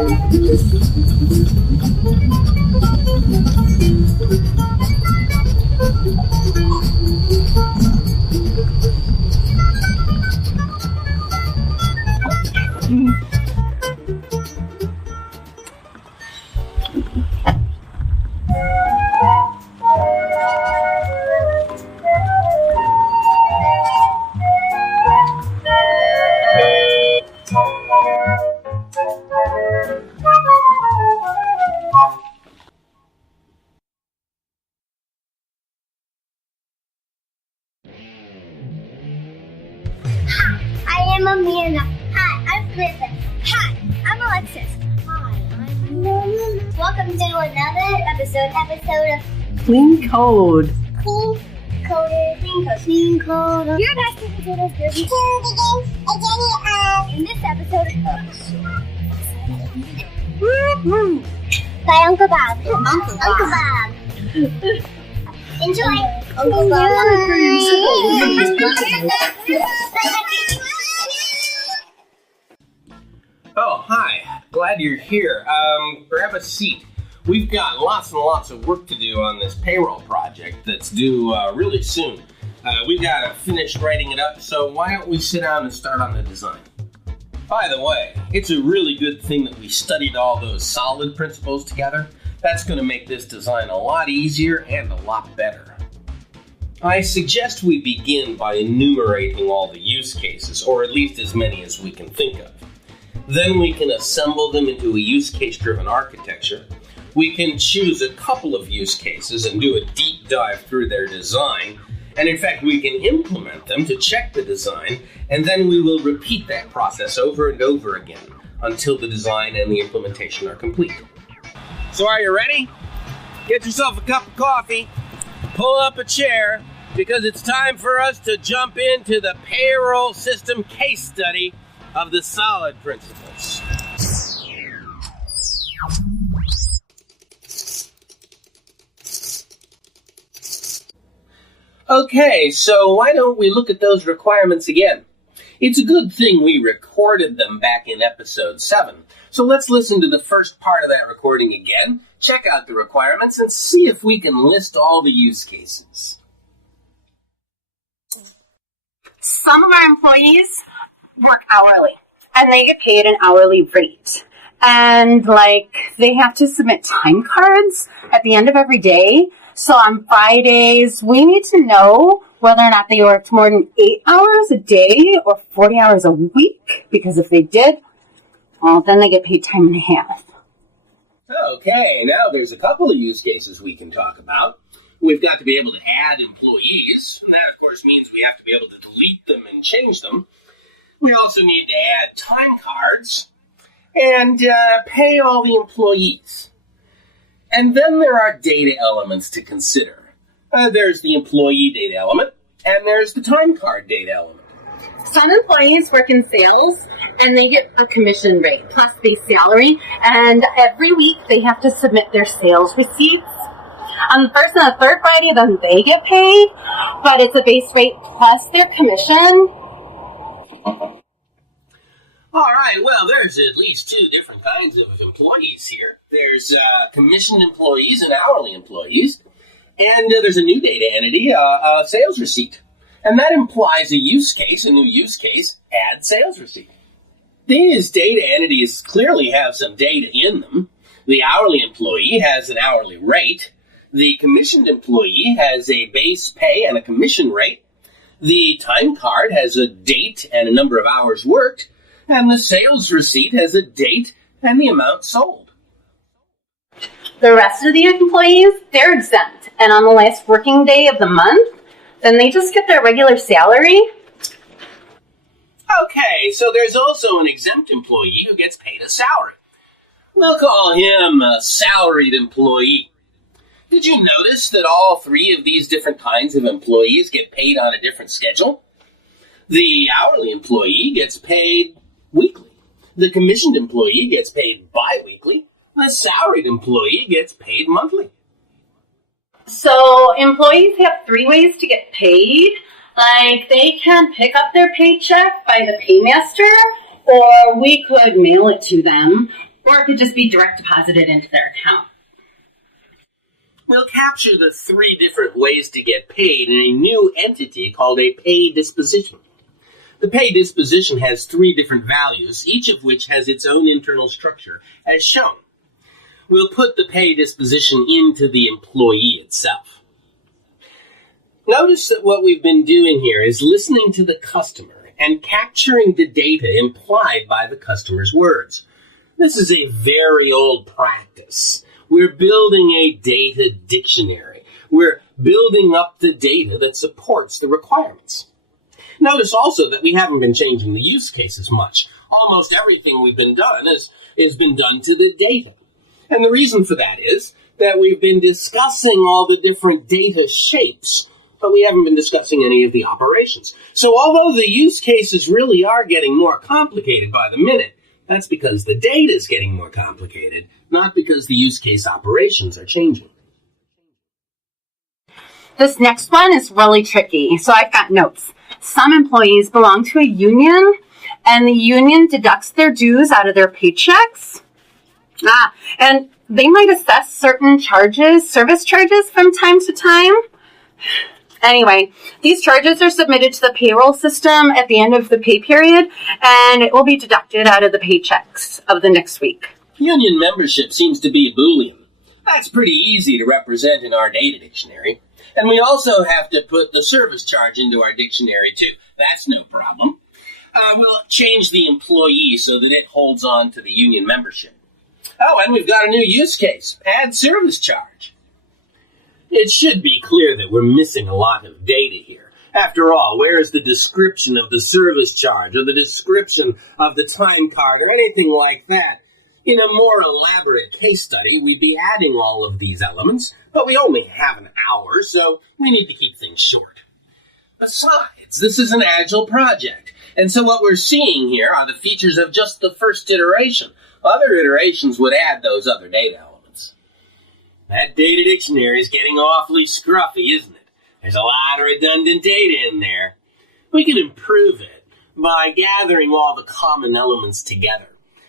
I am Amanda. Hi, I'm Samantha. Hi, I'm Alexis. Hi, I'm Mom. Welcome to another episode of Clean Code. Clean Code. Your best episode of Derby. To begin in this episode of by Uncle Bob. Uncle Bob. Enjoy. Uncle Bob. Oh, hi. Glad you're here. Grab a seat. We've got lots and lots of work to do on this payroll project that's due really soon. We've got to finish writing it up, so why don't we sit down and start on the design? By the way, it's a really good thing that we studied all those solid principles together. That's going to make this design a lot easier and a lot better. I suggest we begin by enumerating all the use cases, or at least as many as we can think of. Then we can assemble them into a use case-driven architecture. We can choose a couple of use cases and do a deep dive through their design. And in fact, we can implement them to check the design, and then we will repeat that process over and over again until the design and the implementation are complete. So are you ready? Get yourself a cup of coffee, pull up a chair, because it's time for us to jump into the payroll system case study of the solid principles. Okay, so why don't we look at those requirements again? It's a good thing we recorded them back in episode 7. So let's listen to the first part of that recording again, check out the requirements, and see if we can list all the use cases. Some of our employees work hourly, and they get paid an hourly rate. And, they have to submit time cards at the end of every day. So on Fridays, we need to know whether or not they worked more than 8 hours a day or 40 hours a week. Because if they did, well, then they get paid time and a half. Okay, now there's a couple of use cases we can talk about. We've got to be able to add employees, and that, of course, means we have to be able to delete them and change them. We also need to add time cards and pay all the employees. And then there are data elements to consider. There's the employee data element, and there's the time card data element. Some employees work in sales, and they get a commission rate plus base salary, and every week they have to submit their sales receipts. On the first and the third Friday, then they get paid, but it's a base rate plus their commission. All right, well, there's at least 2 different kinds of employees here. There's commissioned employees and hourly employees, and there's a new data entity, a sales receipt. And that implies a use case, a new use case, add sales receipt. These data entities clearly have some data in them. The hourly employee has an hourly rate. The commissioned employee has a base pay and a commission rate. The time card has a date and a number of hours worked. And the sales receipt has a date and the amount sold. The rest of the employees, they're exempt. And on the last working day of the month, then they just get their regular salary. Okay, so there's also an exempt employee who gets paid a salary. We'll call him a salaried employee. Did you notice that all 3 of these different kinds of employees get paid on a different schedule? The hourly employee gets paid weekly. The commissioned employee gets paid bi-weekly. The salaried employee gets paid monthly. So employees have 3 ways to get paid. They can pick up their paycheck by the paymaster, or we could mail it to them, Or it could just be direct deposited into their account. We'll capture the 3 different ways to get paid in a new entity called a pay disposition. The pay disposition has 3 different values, each of which has its own internal structure, as shown. We'll put the pay disposition into the employee itself. Notice that what we've been doing here is listening to the customer and capturing the data implied by the customer's words. This is a very old practice. We're building a data dictionary. We're building up the data that supports the requirements. Notice also that we haven't been changing the use cases much. Almost everything we've been done has been done to the data. And the reason for that is that we've been discussing all the different data shapes, but we haven't been discussing any of the operations. So although the use cases really are getting more complicated by the minute, that's because the data is getting more complicated, not because the use case operations are changing. This next one is really tricky, so I've got notes. Some employees belong to a union, and the union deducts their dues out of their paychecks. And they might assess certain charges, service charges from time to time. Anyway, these charges are submitted to the payroll system at the end of the pay period, and it will be deducted out of the paychecks of the next week. Union membership seems to be a Boolean. That's pretty easy to represent in our data dictionary. And we also have to put the service charge into our dictionary, too. That's no problem. We'll change the employee so that it holds on to the union membership. Oh, and we've got a new use case. Add service charge. It should be clear that we're missing a lot of data here. After all, where is the description of the service charge or the description of the time card or anything like that? In a more elaborate case study, we'd be adding all of these elements, but we only have an hour, so we need to keep things short. Besides, this is an agile project, and so what we're seeing here are the features of just the first iteration. Other iterations would add those other data elements. That data dictionary is getting awfully scruffy, isn't it? There's a lot of redundant data in there. We can improve it by gathering all the common elements together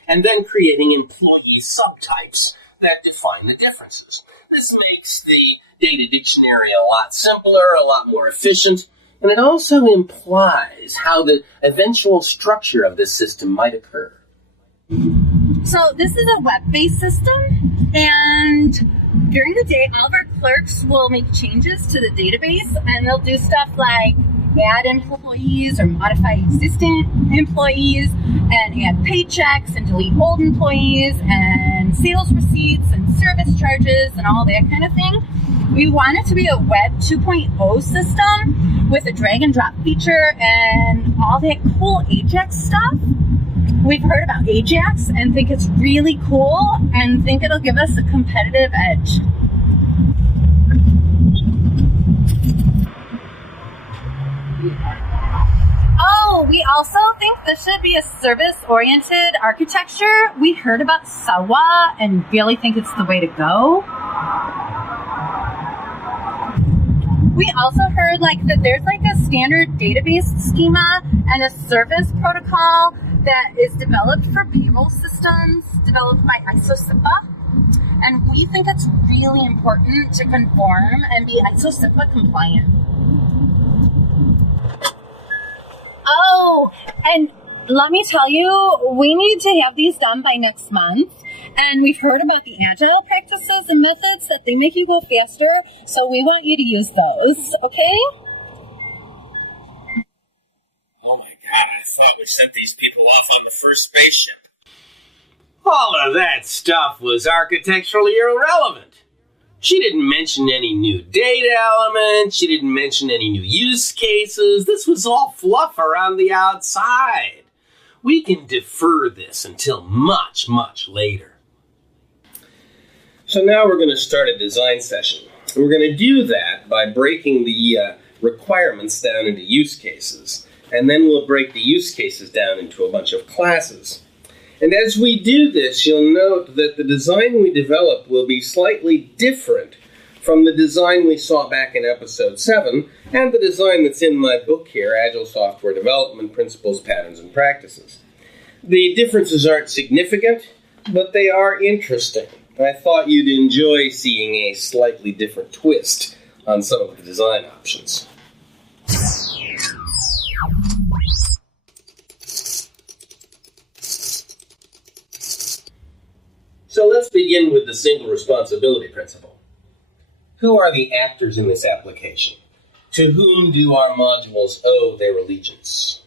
and then creating employee subtypes that define the differences. This makes the data dictionary a lot simpler, a lot more efficient, and it also implies how the eventual structure of this system might occur. So this is a web-based system, and during the day, all of our clerks will make changes to the database, and they'll do stuff like add employees or modify existing employees and add paychecks and delete old employees and sales receipts and service charges and all that kind of thing. We want it to be a Web 2.0 system with a drag and drop feature and all that cool Ajax stuff. We've heard about Ajax and think it's really cool and think it'll give us a competitive edge. Oh, we also think this should be a service-oriented architecture. We heard about Sawa and really think it's the way to go. We also heard that there's a standard database schema and a service protocol that is developed for payroll systems, developed by ISO-SIPA. And we think it's really important to conform and be ISO-SIPA compliant. Oh, and let me tell you, we need to have these done by next month. And we've heard about the agile practices and methods that they make you go faster. So we want you to use those, okay? Oh my God, I thought we sent these people off on the first spaceship. All of that stuff was architecturally irrelevant. She didn't mention any new data elements. She didn't mention any new use cases. This was all fluff around the outside. We can defer this until much, much later. So now we're going to start a design session. We're going to do that by breaking the requirements down into use cases. And then we'll break the use cases down into a bunch of classes. And as we do this, you'll note that the design we develop will be slightly different from the design we saw back in episode 7 and the design that's in my book here, Agile Software Development Principles, Patterns, and Practices. The differences aren't significant, but they are interesting. I thought you'd enjoy seeing a slightly different twist on some of the design options. So let's begin with the single responsibility principle. Who are the actors in this application? To whom do our modules owe their allegiance?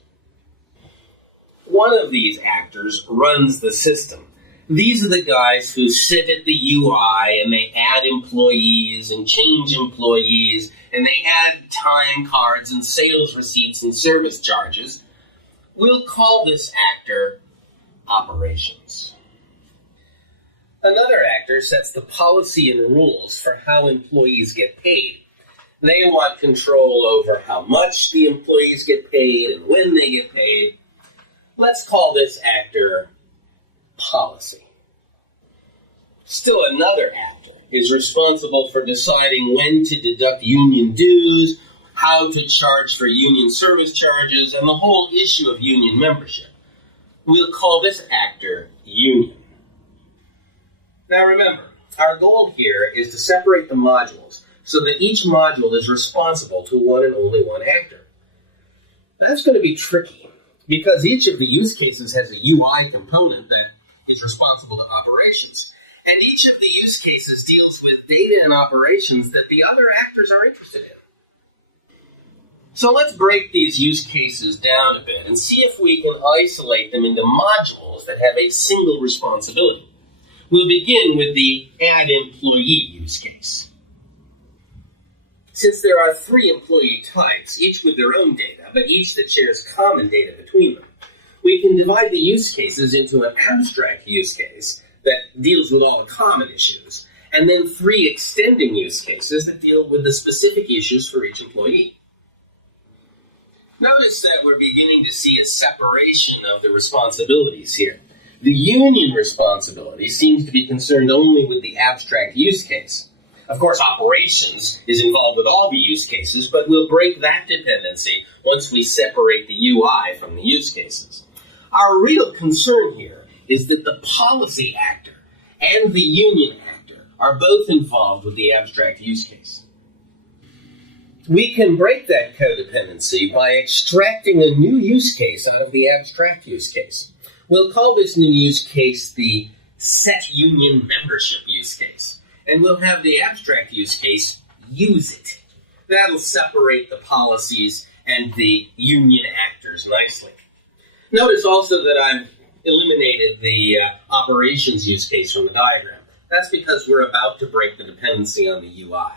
One of these actors runs the system. These are the guys who sit at the UI and they add employees and change employees and they add time cards and sales receipts and service charges. We'll call this actor operations. Another actor sets the policy and rules for how employees get paid. They want control over how much the employees get paid and when they get paid. Let's call this actor policy. Still another actor is responsible for deciding when to deduct union dues, how to charge for union service charges, and the whole issue of union membership. We'll call this actor union. Now remember, our goal here is to separate the modules so that each module is responsible to one and only one actor. That's going to be tricky because each of the use cases has a UI component that is responsible to operations. And each of the use cases deals with data and operations that the other actors are interested in. So let's break these use cases down a bit and see if we can isolate them into modules that have a single responsibility. We'll begin with the add employee use case. Since there are 3 employee types, each with their own data, but each that shares common data between them, we can divide the use cases into an abstract use case that deals with all the common issues, and then 3 extending use cases that deal with the specific issues for each employee. Notice that we're beginning to see a separation of the responsibilities here. The union responsibility seems to be concerned only with the abstract use case. Of course, operations is involved with all the use cases, but we'll break that dependency once we separate the UI from the use cases. Our real concern here is that the policy actor and the union actor are both involved with the abstract use case. We can break that codependency by extracting a new use case out of the abstract use case. We'll call this new use case the set union membership use case, and we'll have the abstract use case use it. That'll separate the policies and the union actors nicely. Notice also that I've eliminated the operations use case from the diagram. That's because we're about to break the dependency on the UI.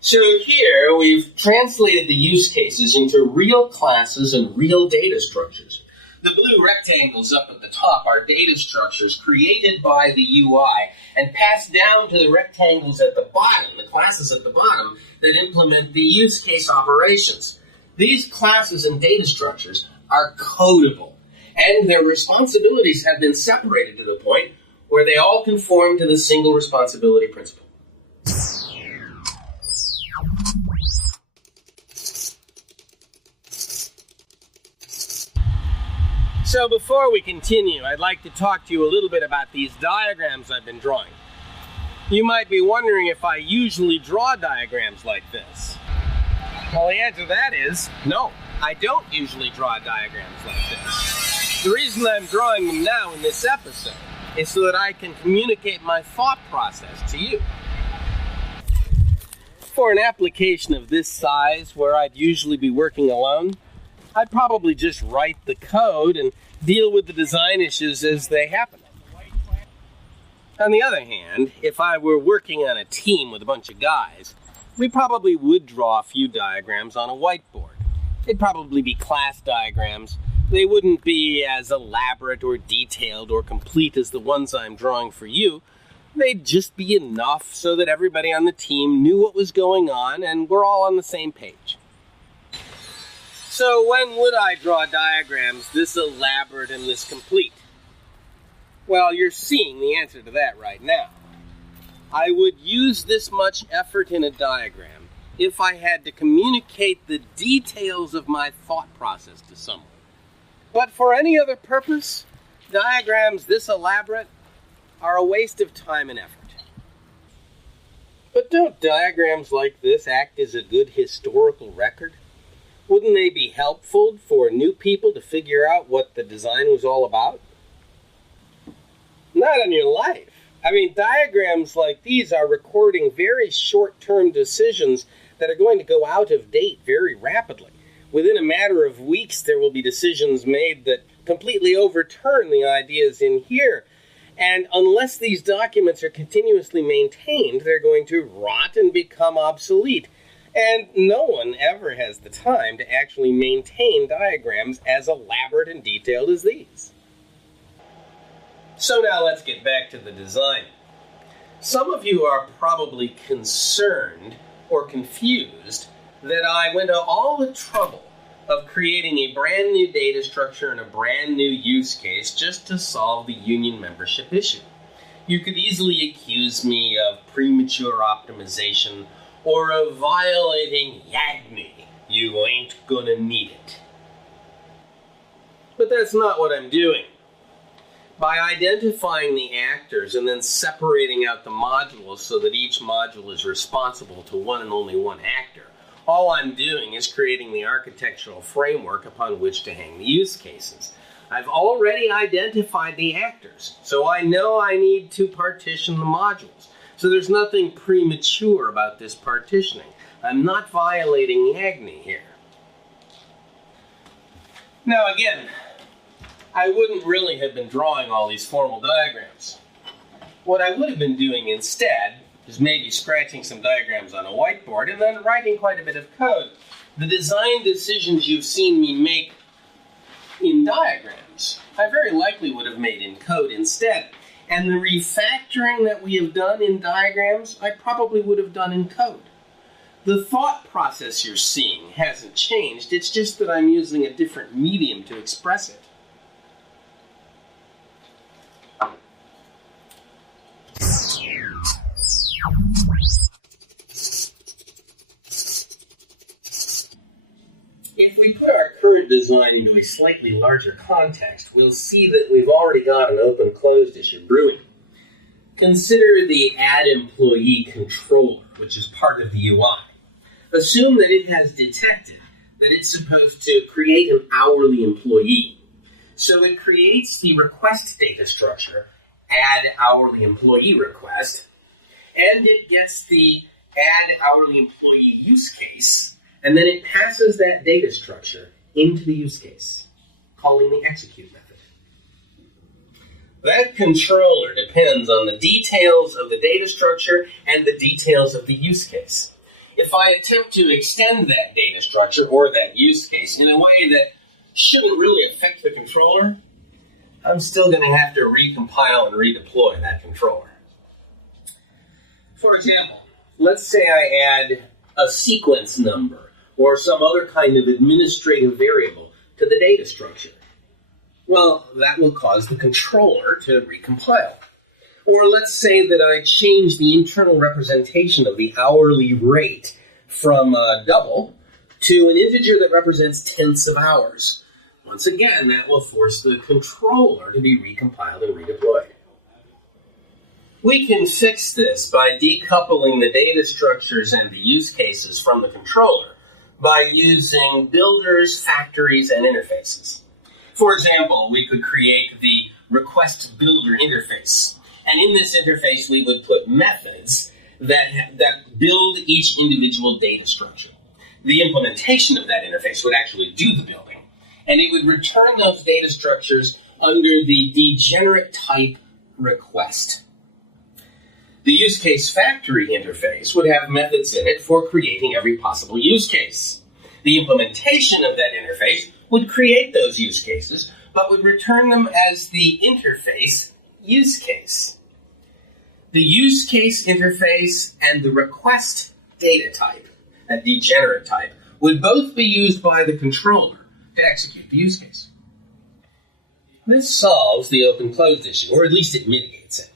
So here we've translated the use cases into real classes and real data structures. The blue rectangles up at the top are data structures created by the UI and passed down to the rectangles at the bottom, the classes at the bottom, that implement the use case operations. These classes and data structures are codable, and their responsibilities have been separated to the point where they all conform to the single responsibility principle. So before we continue, I'd like to talk to you a little bit about these diagrams I've been drawing. You might be wondering if I usually draw diagrams like this. Well, the answer to that is no, I don't usually draw diagrams like this. The reason I'm drawing them now in this episode is so that I can communicate my thought process to you. For an application of this size, where I'd usually be working alone, I'd probably just write the code and deal with the design issues as they happen. On the other hand, if I were working on a team with a bunch of guys, we probably would draw a few diagrams on a whiteboard. They'd probably be class diagrams. They wouldn't be as elaborate or detailed or complete as the ones I'm drawing for you. They'd just be enough so that everybody on the team knew what was going on and we're all on the same page. So when would I draw diagrams this elaborate and this complete? Well, you're seeing the answer to that right now. I would use this much effort in a diagram if I had to communicate the details of my thought process to someone. But for any other purpose, Diagrams this elaborate are a waste of time and effort. But don't diagrams like this act as a good historical record? Wouldn't they be helpful for new people to figure out what the design was all about? Not on your life. I mean, diagrams like these are recording very short-term decisions that are going to go out of date very rapidly. Within a matter of weeks, there will be decisions made that completely overturn the ideas in here. And unless these documents are continuously maintained, they're going to rot and become obsolete. And no one ever has the time to actually maintain diagrams as elaborate and detailed as these. So now let's get back to the design. Some of you are probably concerned or confused that I went to all the trouble of creating a brand new data structure and a brand new use case just to solve the union membership issue. You could easily accuse me of premature optimization or of violating YAGNI. You ain't gonna need it. But that's not what I'm doing. By identifying the actors and then separating out the modules so that each module is responsible to one and only one actor, all I'm doing is creating the architectural framework upon which to hang the use cases. I've already identified the actors, so I know I need to partition the modules. So there's nothing premature about this partitioning. I'm not violating YAGNI here. Now again, I wouldn't really have been drawing all these formal diagrams. What I would have been doing instead is maybe scratching some diagrams on a whiteboard and then writing quite a bit of code. The design decisions you've seen me make in diagrams, I very likely would have made in code instead. And the refactoring that we have done in diagrams, I probably would have done in code. The thought process you're seeing hasn't changed, it's just that I'm using a different medium to express it. If we put our current design into a slightly larger context, we'll see that we've already got an open-closed issue brewing. Consider the add employee controller, which is part of the UI. Assume that it has detected that it's supposed to create an hourly employee. So it creates the request data structure, add hourly employee request, and it gets the add hourly employee use case, and then it passes that data structure into the use case, calling the execute method. That controller depends on the details of the data structure and the details of the use case. If I attempt to extend that data structure or that use case in a way that shouldn't really affect the controller, I'm still going to have to recompile and redeploy that controller. For example, let's say I add a sequence number or some other kind of administrative variable to the data structure. Well, that will cause the controller to recompile. Or let's say that I change the internal representation of the hourly rate from double to an integer that represents tenths of hours. Once again, that will force the controller to be recompiled and redeployed. We can fix this by decoupling the data structures and the use cases from the controller by using builders, factories, and interfaces. For example, we could create the request builder interface. And in this interface, we would put methods that build each individual data structure. The implementation of that interface would actually do the building. And it would return those data structures under the degenerate type request. The use case factory interface would have methods in it for creating every possible use case. The implementation of that interface would create those use cases, but would return them as the interface use case. The use case interface and the request data type, that degenerate type, would both be used by the controller to execute the use case. This solves the open-closed issue, or at least it mitigates it.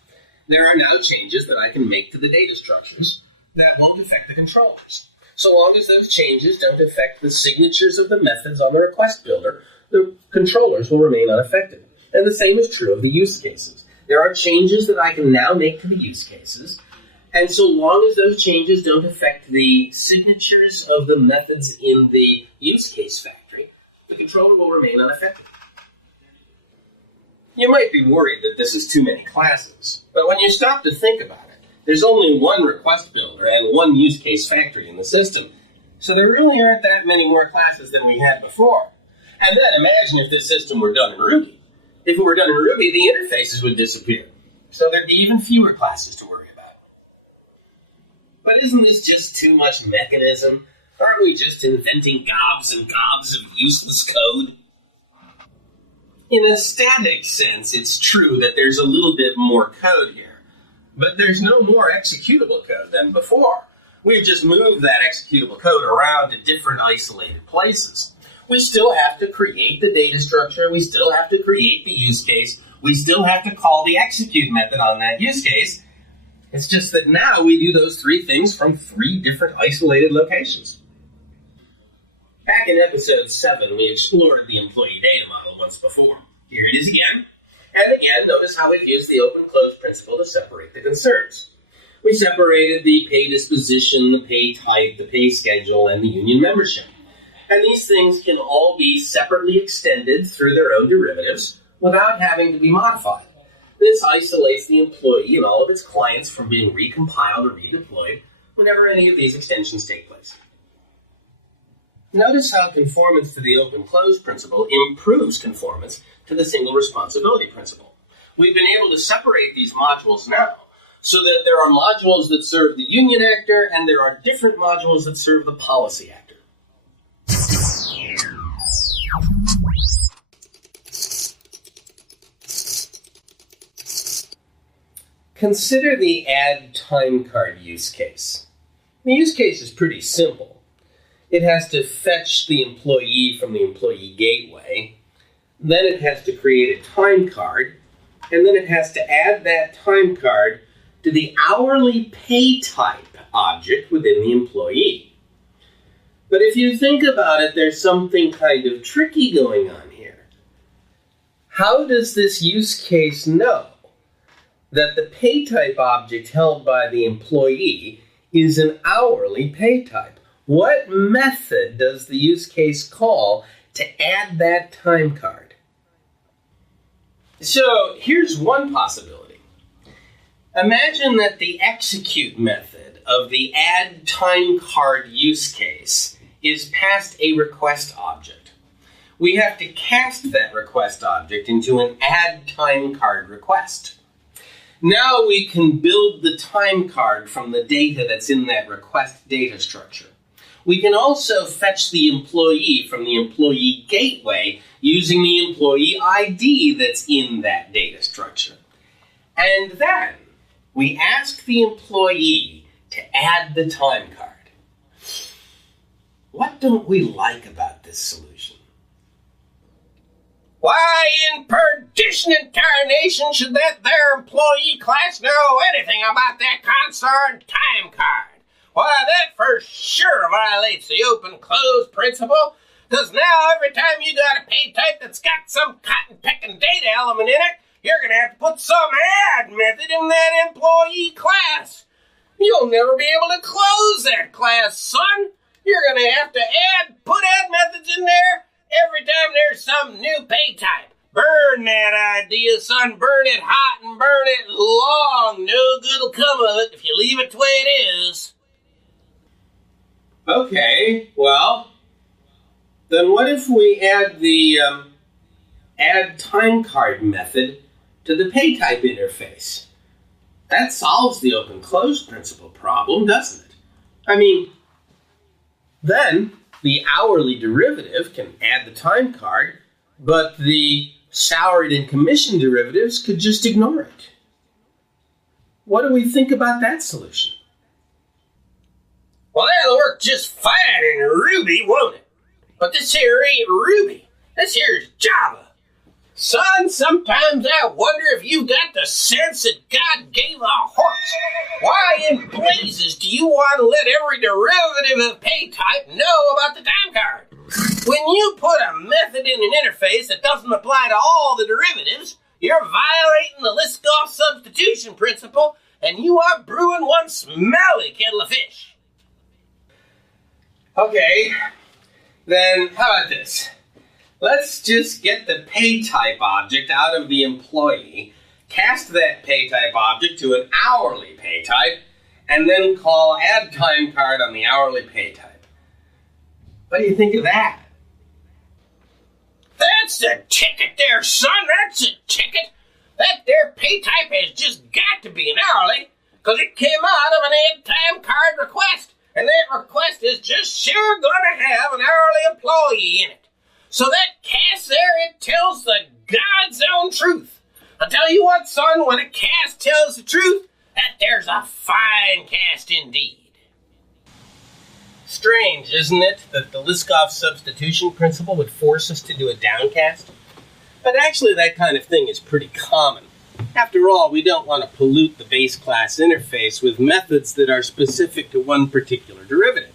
There are now changes that I can make to the data structures that won't affect the controllers. So long as those changes don't affect the signatures of the methods on the request builder, the controllers will remain unaffected. And the same is true of the use cases. There are changes that I can now make to the use cases, and so long as those changes don't affect the signatures of the methods in the use case factory, the controller will remain unaffected. You might be worried that this is too many classes, but when you stop to think about it, there's only one request builder and one use case factory in the system, so there really aren't that many more classes than we had before. And then imagine if this system were done in Ruby. If it were done in Ruby, the interfaces would disappear, so there'd be even fewer classes to worry about. But isn't this just too much mechanism? Aren't we just inventing gobs and gobs of useless code? In a static sense, it's true that there's a little bit more code here, but there's no more executable code than before. We've just moved that executable code around to different isolated places. We still have to create the data structure, we still have to create the use case, we still have to call the execute method on that use case. It's just that now we do those three things from three different isolated locations. Back in episode 7, we explored the employee data model once before. Here it is again. And again, notice how we've used the open-close principle to separate the concerns. We separated the pay disposition, the pay type, the pay schedule, and the union membership. And these things can all be separately extended through their own derivatives without having to be modified. This isolates the employee and all of its clients from being recompiled or redeployed whenever any of these extensions take place. Notice how conformance to the open-close principle improves conformance to the single responsibility principle. We've been able to separate these modules now so that there are modules that serve the union actor and there are different modules that serve the policy actor. Consider the add time card use case. The use case is pretty simple. It has to fetch the employee from the employee gateway, then it has to create a time card, and then it has to add that time card to the hourly pay type object within the employee. But if you think about it, there's something kind of tricky going on here. How does this use case know that the pay type object held by the employee is an hourly pay type? What method does the use case call to add that time card? So here's one possibility. Imagine that the execute method of the add time card use case is past a request object. We have to cast that request object into an add time card request. Now we can build the time card from the data that's in that request data structure. We can also fetch the employee from the employee gateway using the employee ID that's in that data structure. And then we ask the employee to add the time card. What don't we like about this solution? Why in perdition and tarnation should that there employee class know anything about that concerned time card? Why, that for sure violates the open-close principle, because now every time you got a pay type that's got some cotton-picking data element in it, you're going to have to put some add method in that employee class. You'll never be able to close that class, son. You're going to have to put add methods in there every time there's some new pay type. Burn that idea, son. Burn it hot and burn it long. No good will come of it if you leave it the way it is. Okay, well, then what if we add the add time card method to the pay type interface? That solves the open-close principle problem, doesn't it? I mean, then the hourly derivative can add the time card, but the salaried and commission derivatives could just ignore it. What do we think about that solution? Well, that'll work just fine in Ruby, won't it? But this here ain't Ruby. This here's Java. Son, sometimes I wonder if you've got the sense that God gave a horse. Why in blazes do you want to let every derivative of pay type know about the time card? When you put a method in an interface that doesn't apply to all the derivatives, you're violating the Liskov substitution principle, and you are brewing one smelly kettle of fish. Okay, then how about this? Let's just get the pay type object out of the employee, cast that pay type object to an hourly pay type, and then call add time card on the hourly pay type. What do you think of that? That's a ticket there, son. That's a ticket. That there pay type has just got to be an hourly, because it came out of an add time card request, and that request is just sure going to have an hourly employee in it. So that cast there, it tells the God's own truth. I'll tell you what, son, when a cast tells the truth, that there's a fine cast indeed. Strange, isn't it, that the Liskov substitution principle would force us to do a downcast? But actually, that kind of thing is pretty common. After all, we don't want to pollute the base class interface with methods that are specific to one particular derivative.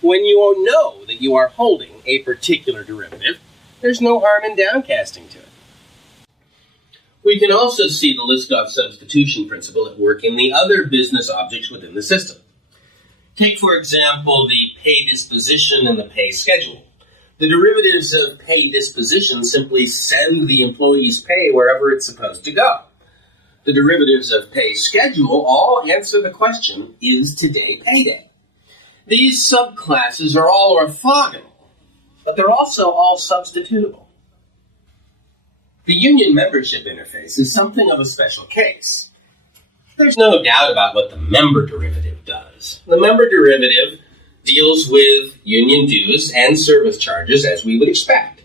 When you know that you are holding a particular derivative, there's no harm in downcasting to it. We can also see the Liskov substitution principle at work in the other business objects within the system. Take, for example, the pay disposition and the pay schedule. The derivatives of pay disposition simply send the employee's pay wherever it's supposed to go. The derivatives of pay schedule all answer the question, is today payday? These subclasses are all orthogonal, but they're also all substitutable. The union membership interface is something of a special case. There's no doubt about what the member derivative does. The member derivative deals with union dues and service charges as we would expect.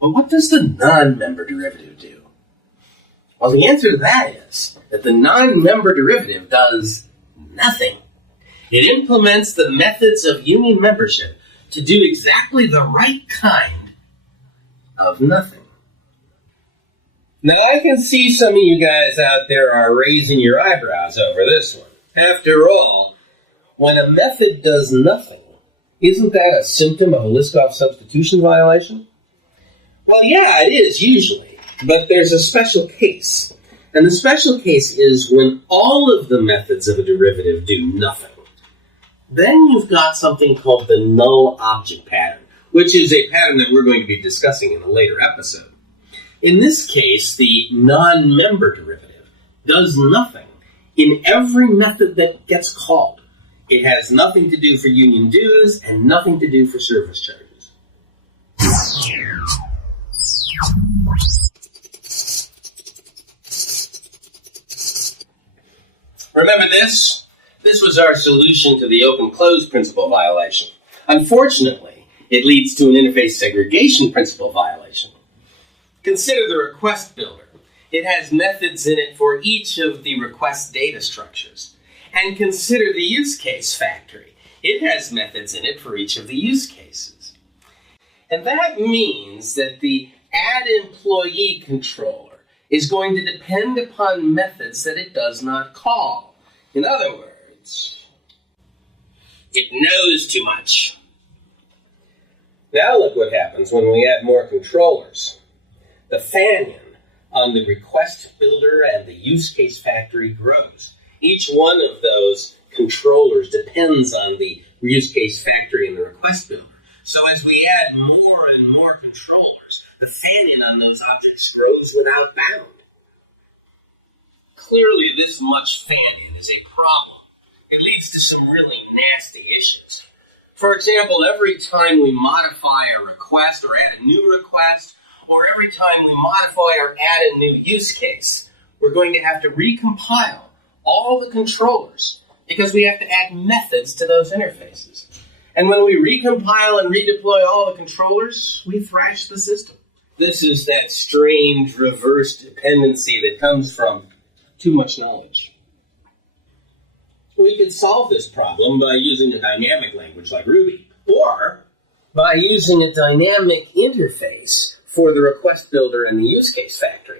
But what does the non-member derivative do? Well, the answer to that is that the non-member derivative does nothing. It implements the methods of union membership to do exactly the right kind of nothing. Now, I can see some of you guys out there are raising your eyebrows over this one. After all, when a method does nothing, isn't that a symptom of a Liskov substitution violation? Well, yeah, it is usually, but there's a special case. And the special case is when all of the methods of a derivative do nothing. Then you've got something called the null object pattern, which is a pattern that we're going to be discussing in a later episode. In this case, the non-member derivative does nothing in every method that gets called. It has nothing to do for union dues and nothing to do for service charges. Remember this? This was our solution to the open-close principle violation. Unfortunately, it leads to an interface segregation principle violation. Consider the request builder. It has methods in it for each of the request data structures. And consider the use case factory. It has methods in it for each of the use cases. And that means that the add employee controller is going to depend upon methods that it does not call. In other words, it knows too much. Now look what happens when we add more controllers. The fanion on the request builder and the use case factory grows. Each one of those controllers depends on the use case factory and the request builder. So as we add more and more controllers, the fanion on those objects grows without bound. Clearly, this much fanion is a problem. It leads to some really nasty issues. For example, every time we modify a request or add a new request, or every time we modify or add a new use case, we're going to have to recompile all the controllers because we have to add methods to those interfaces. And when we recompile and redeploy all the controllers, we thrash the system. This is that strange reverse dependency that comes from too much knowledge. We could solve this problem by using a dynamic language like Ruby, or by using a dynamic interface for the request builder and the use case factory.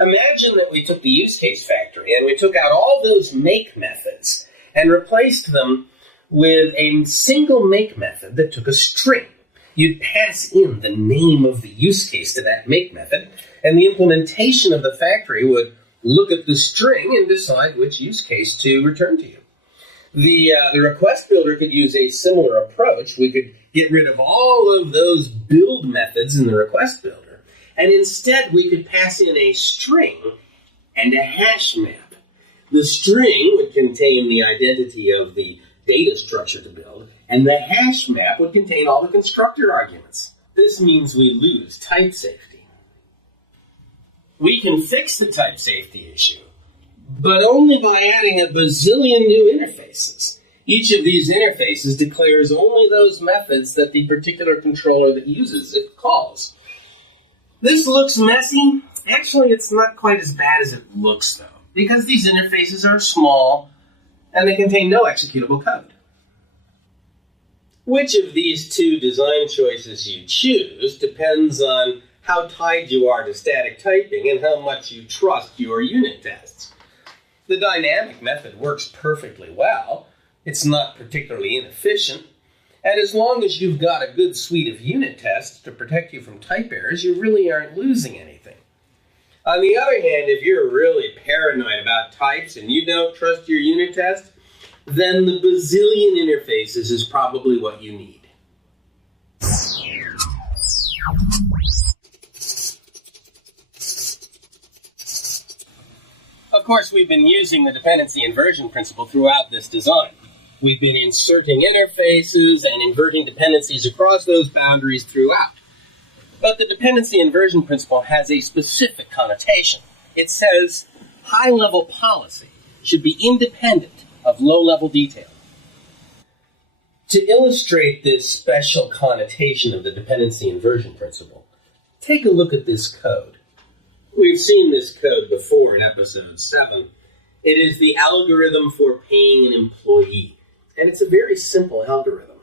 Imagine that we took the use case factory and we took out all those make methods and replaced them with a single make method that took a string. You'd pass in the name of the use case to that make method, and the implementation of the factory would look at the string and decide which use case to return to you. The request builder could use a similar approach. We could get rid of all of those build methods in the request builder, and instead we could pass in a string and a hash map. The string would contain the identity of the data structure to build, and the hash map would contain all the constructor arguments. This means we lose type safety. We can fix the type safety issue, but only by adding a bazillion new interfaces. Each of these interfaces declares only those methods that the particular controller that uses it calls. This looks messy. Actually, it's not quite as bad as it looks, though, because these interfaces are small and they contain no executable code. Which of these two design choices you choose depends on how tied you are to static typing and how much you trust your unit tests. The dynamic method works perfectly well. It's not particularly inefficient. And as long as you've got a good suite of unit tests to protect you from type errors, you really aren't losing anything. On the other hand, if you're really paranoid about types and you don't trust your unit test, then the bazillion interfaces is probably what you need. Of course, we've been using the dependency inversion principle throughout this design. We've been inserting interfaces and inverting dependencies across those boundaries throughout. But the dependency inversion principle has a specific connotation. It says high-level policy should be independent of low-level detail. To illustrate this special connotation of the dependency inversion principle, take a look at this code. We've seen this code before in episode 7. It is the algorithm for paying an employee, and it's a very simple algorithm.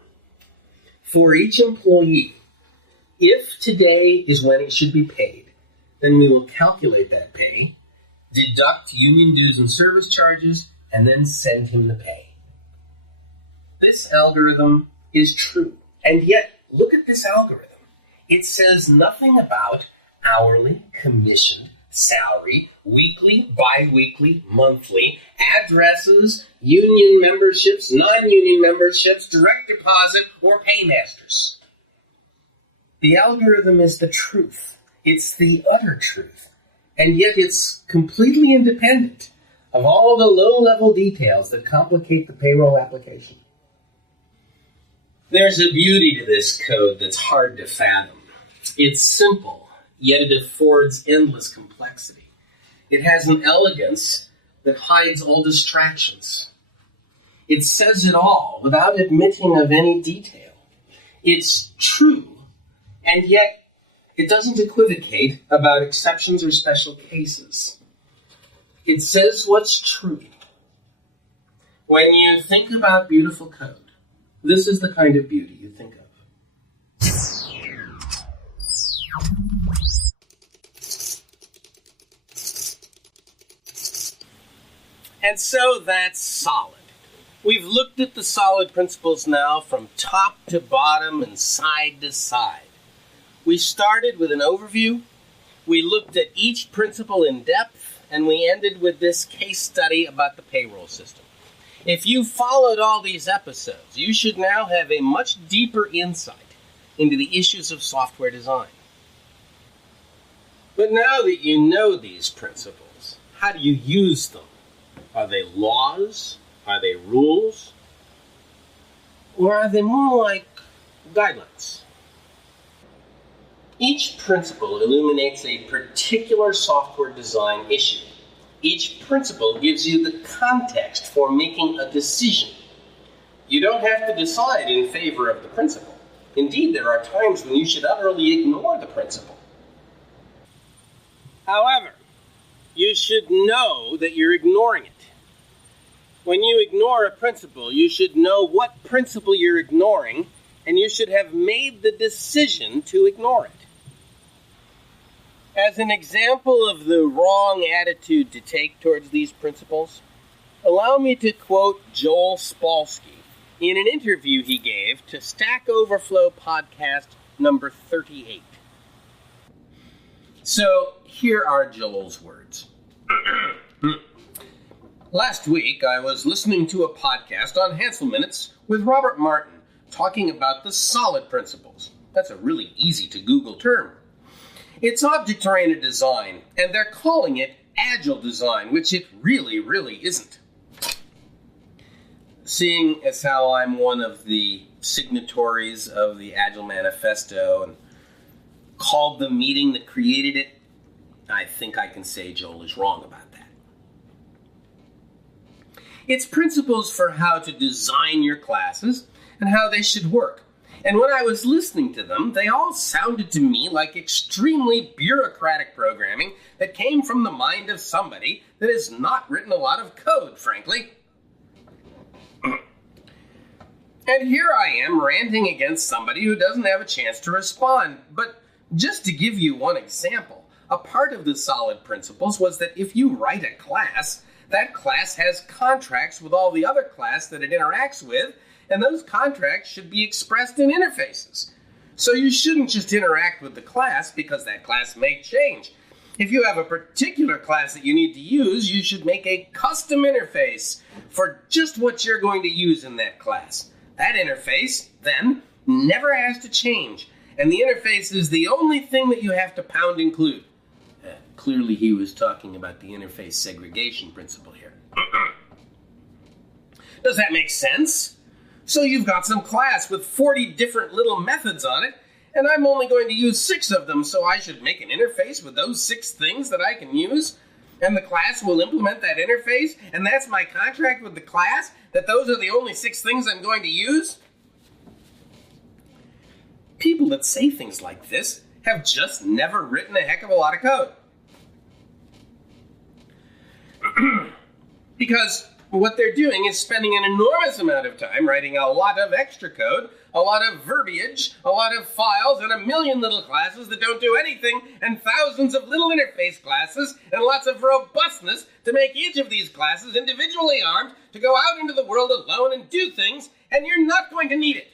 For each employee, if today is when it should be paid, then we will calculate that pay, deduct union dues and service charges, and then send him the pay. This algorithm is true. And yet, look at this algorithm. It says nothing about hourly, commissioned, salary, weekly, bi-weekly, monthly, addresses, union memberships, non-union memberships, direct deposit, or paymasters. The algorithm is the truth. It's the utter truth. And yet it's completely independent of all the low-level details that complicate the payroll application. There's a beauty to this code that's hard to fathom. It's simple, yet it affords endless complexity. It has an elegance that hides all distractions. It says it all without admitting of any detail. It's true, and yet it doesn't equivocate about exceptions or special cases. It says what's true. When you think about beautiful code, this is the kind of beauty you think of. And so that's solid. We've looked at the solid principles now from top to bottom and side to side. We started with an overview, we looked at each principle in depth, and we ended with this case study about the payroll system. If you followed all these episodes, you should now have a much deeper insight into the issues of software design. But now that you know these principles, how do you use them? Are they laws? Are they rules? Or are they more like guidelines? Each principle illuminates a particular software design issue. Each principle gives you the context for making a decision. You don't have to decide in favor of the principle. Indeed, there are times when you should utterly ignore the principle. However, you should know that you're ignoring it. When you ignore a principle, you should know what principle you're ignoring, and you should have made the decision to ignore it. As an example of the wrong attitude to take towards these principles, allow me to quote Joel Spolsky in an interview he gave to Stack Overflow podcast number 38. So here are Joel's words. Last week, I was listening to a podcast on Hansel Minutes with Robert Martin talking about the solid principles. That's a really easy to Google term. It's object-oriented design, and they're calling it agile design, which it really isn't. Seeing as how I'm one of the signatories of the Agile Manifesto and called the meeting that created it, I think I can say Joel is wrong about that. It's principles for how to design your classes and how they should work. And when I was listening to them, they all sounded to me like extremely bureaucratic programming that came from the mind of somebody that has not written a lot of code, frankly. And here I am ranting against somebody who doesn't have a chance to respond. But just to give you one example, a part of the solid principles was that if you write a class, that class has contracts with all the other class that it interacts with, and those contracts should be expressed in interfaces. So you shouldn't just interact with the class because that class may change. If you have a particular class that you need to use, you should make a custom interface for just what you're going to use in that class. That interface, then, never has to change, and the interface is the only thing that you have to pound include. Clearly he was talking about the interface segregation principle here. Does that make sense? So you've got some class with 40 different little methods on it, and I'm only going to use 6 of them, so I should make an interface with those 6 things that I can use, and the class will implement that interface, and that's my contract with the class, that those are the only 6 things I'm going to use? People that say things like this have just never written a heck of a lot of code. Because what they're doing is spending an enormous amount of time writing a lot of extra code, a lot of verbiage, a lot of files, and a million little classes that don't do anything, and thousands of little interface classes, and lots of robustness to make each of these classes individually armed to go out into the world alone and do things, and you're not going to need it.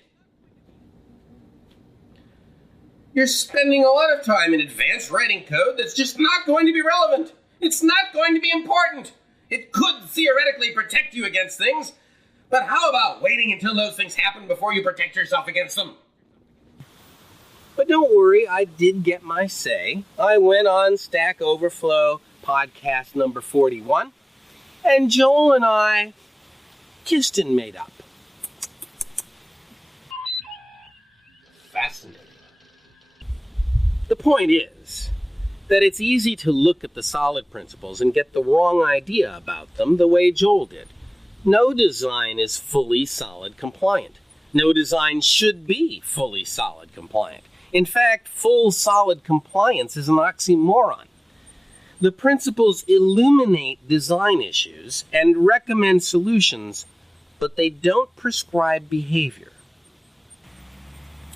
You're spending a lot of time in advance writing code that's just not going to be relevant. It's not going to be important. It could theoretically protect you against things, but how about waiting until those things happen before you protect yourself against them? But don't worry, I did get my say. I went on Stack Overflow podcast number 41, and Joel and I kissed and made up. Fascinating. The point is that it's easy to look at the solid principles and get the wrong idea about them the way Joel did. No design is fully solid compliant. No design should be fully solid compliant. In fact, full solid compliance is an oxymoron. The principles illuminate design issues and recommend solutions, but they don't prescribe behavior.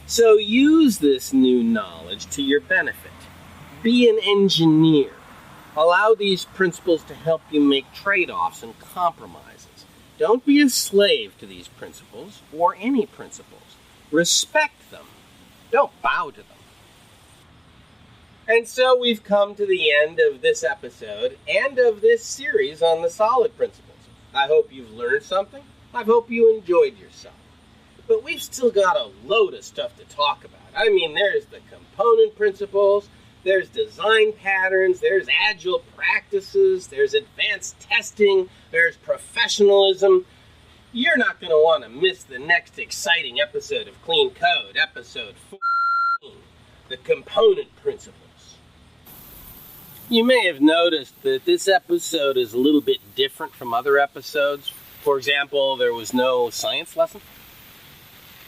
So use this new knowledge to your benefit. Be an engineer. Allow these principles to help you make trade-offs and compromises. Don't be a slave to these principles or any principles. Respect them. Don't bow to them. And so we've come to the end of this episode and of this series on the solid principles. I hope you've learned something. I hope you enjoyed yourself. But we've still got a load of stuff to talk about. I mean, there's the component principles, there's design patterns, there's agile practices, there's advanced testing, there's professionalism. You're not going to want to miss the next exciting episode of Clean Code, episode 14, the component principles. You may have noticed that this episode is a little bit different from other episodes. For example, there was no science lesson.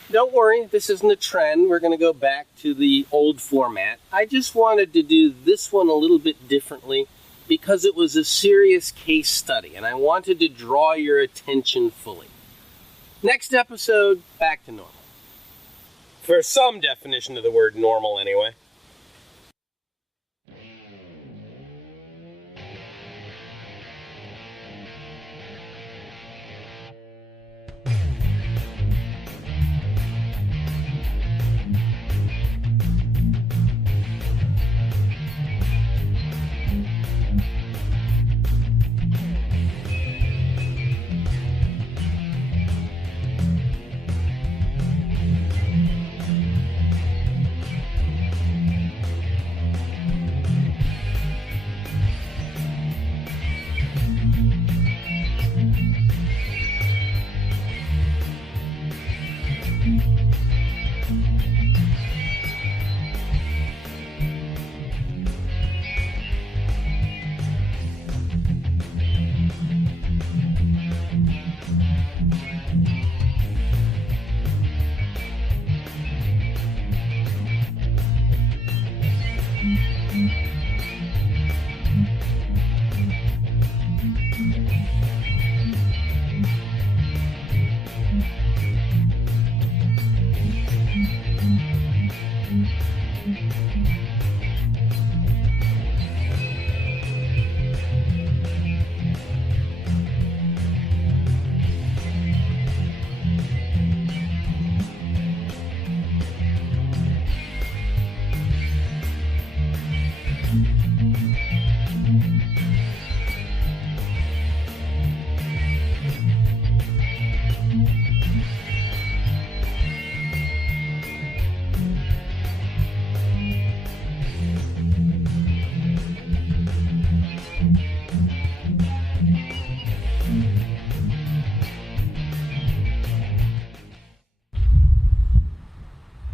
Don't worry, this isn't a trend. We're going to go back to the old format. I just wanted to do this one a little bit differently because it was a serious case study, and I wanted to draw your attention fully. Next episode, back to normal. For some definition of the word normal, anyway.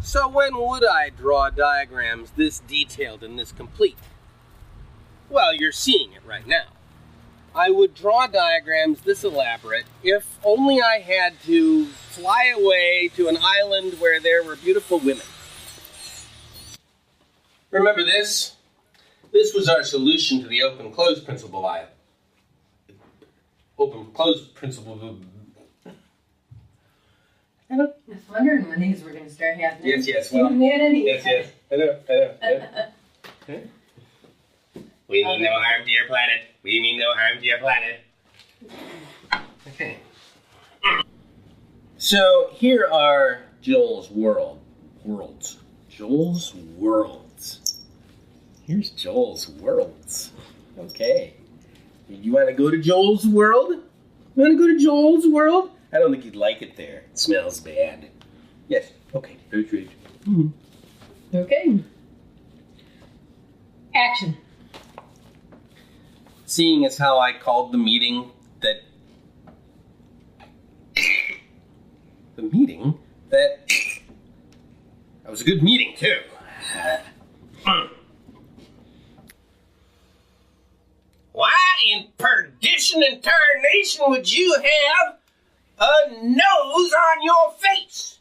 So when would I draw diagrams this detailed and this complete? Well, you're seeing it right now. I would draw diagrams this elaborate if only I had to fly away to an island where there were beautiful women. Remember this? This was our solution to the open-close principle. Open-close principle. I was wondering when these were going to start happening. Yes, well, yes. I know. Okay. We mean no harm to your planet. We mean no harm to your planet. Okay. So here are Joel's worlds. Joel's worlds. Here's Joel's worlds. Okay. You want to go to Joel's world? You want to go to Joel's world? I don't think you'd like it there. It smells bad. Yes. Okay. Very true. Mm-hmm. Okay. Action. Seeing as how I called the meeting that... That was a good meeting, too. Why in perdition and tarnation would you have a nose on your face?